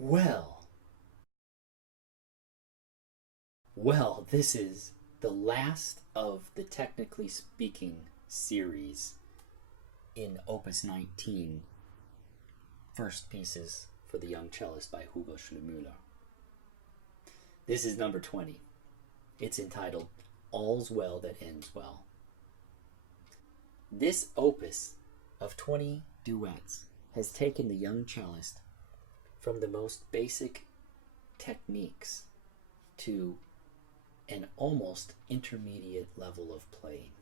Well, this is the last of the Technically Speaking series in Opus 19, First Pieces for the Young Cellist by Hugo Schlemuller. This is number 20. It's entitled All's Well That Ends Well. This opus of 20 duets has taken the young cellist from the most basic techniques to an almost intermediate level of playing.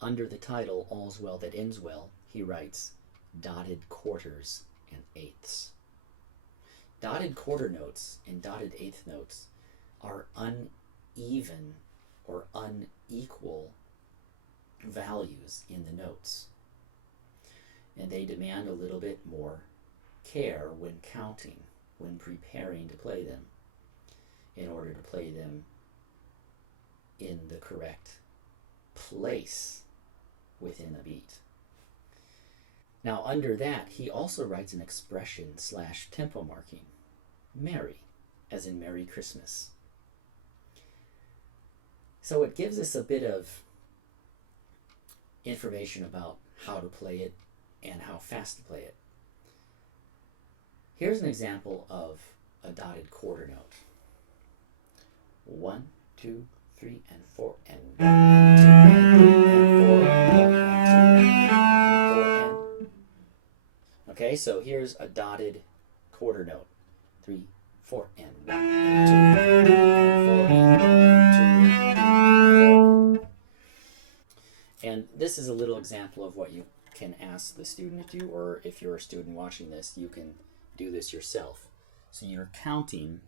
Under the title All's Well That Ends Well, he writes dotted quarters and eighths. Dotted quarter notes and dotted eighth notes are uneven or unequal values in the notes, and they demand a little bit more care when counting, when preparing to play them, in order to play them in the correct place within a beat. Now, under that, he also writes an expression / tempo marking, merry, as in Merry Christmas. So it gives us a bit of information about how to play it and how fast to play it. Here's an example of a dotted quarter note. 1, 2, 3, and 4, and 1, and 2, and 3, and 4, and 1, and 2, and 4, and... Okay, so here's a dotted quarter note. 3, 4, and 1, and 2, and 3, and 4, and 2, and 3, and 4. And this is a little example of what you can ask the student to do, or if you're a student watching this, you can do this yourself. So you're counting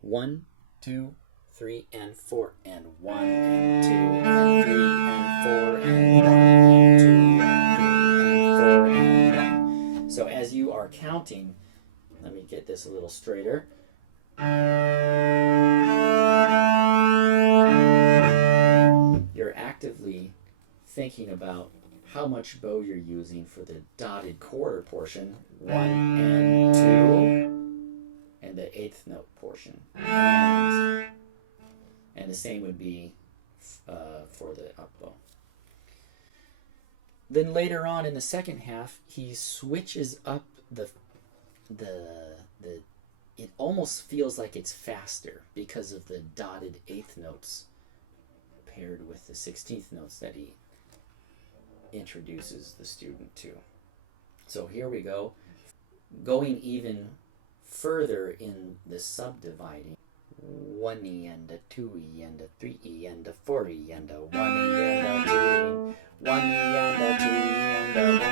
1, 2, 3, and 4, and 1, and 2, and 3, and 4, and 1, and 2, and 3, and 4, and 1. So as you are counting, let me get this a little straighter. You're actively thinking about how much bow you're using for the dotted quarter portion, 1 and 2, and the eighth note portion. And the same would be for the up bow. Then later on in the second half, he switches up the it almost feels like it's faster because of the dotted eighth notes paired with the 16th notes that he introduces the student to. So here we go, going even further in the subdividing. 1E and a 2E and a 3E and a 4E and a 1E and a 2E, 1E and a 2E and a 1.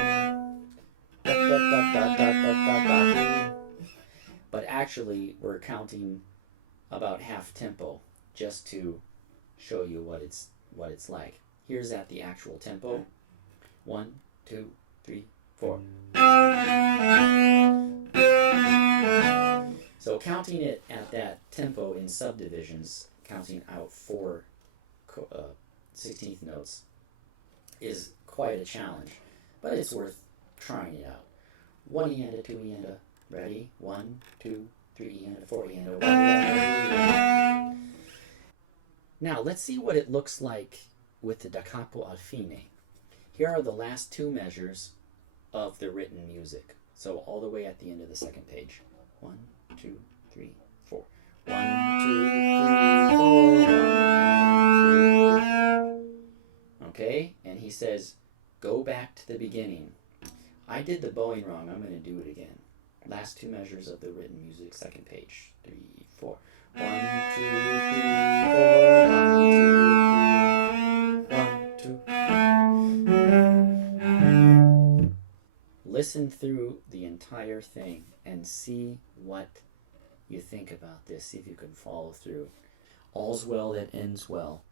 But actually we're counting about half tempo just to show you what it's like. Here's at the actual tempo. 1, 2, 3, 4. So counting it at that tempo in subdivisions, counting out 4 16th notes, is quite a challenge, but it's worth trying it out. 1E and a 2E and a, ready? 1, 2, 3E and a 4E and a 1E and a 2E. Now let's see what it looks like with the da capo al fine. Here are the last 2 measures of the written music. So all the way at the end of the second page. 1, 2, 3, 4. 1, 2, 3, 4. 1, and 2. Okay, and he says, go back to the beginning. I did the bowing wrong. I'm going to do it again. Last 2 measures of the written music, second page. 3, 4. 1, 2, 3, 4. 1, 2, 1, 2. Listen through the entire thing and see what you think about this. See if you can follow through. All's well that ends well.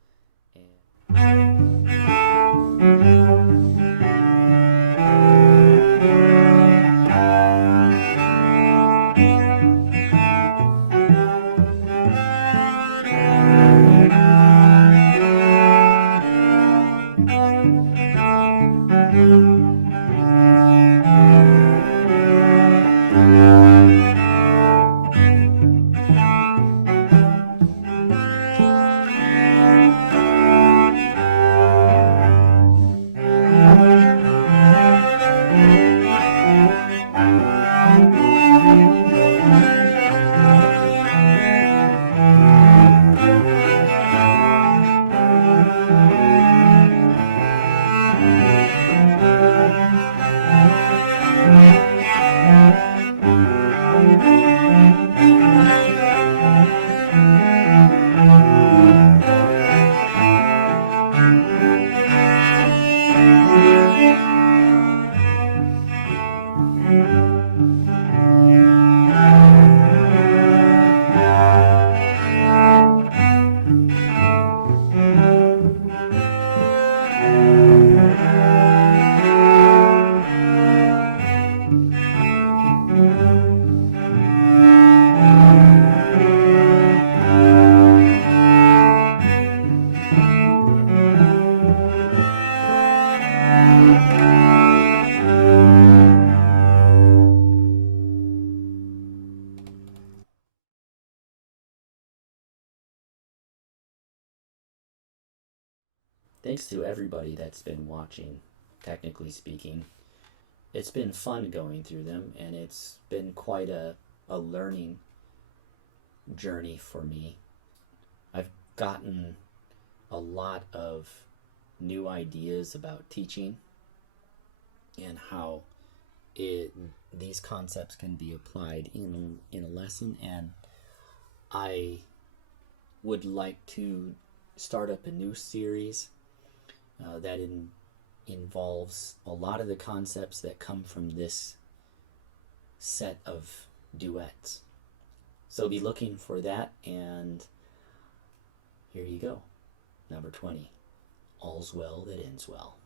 thanks to everybody that's been watching, technically speaking. It's been fun going through them, and it's been quite a learning journey for me. I've gotten a lot of new ideas about teaching and how these concepts can be applied in a lesson, and I would like to start up a new series that involves a lot of the concepts that come from this set of duets. So be looking for that, and here you go. Number 20. All's well that ends well.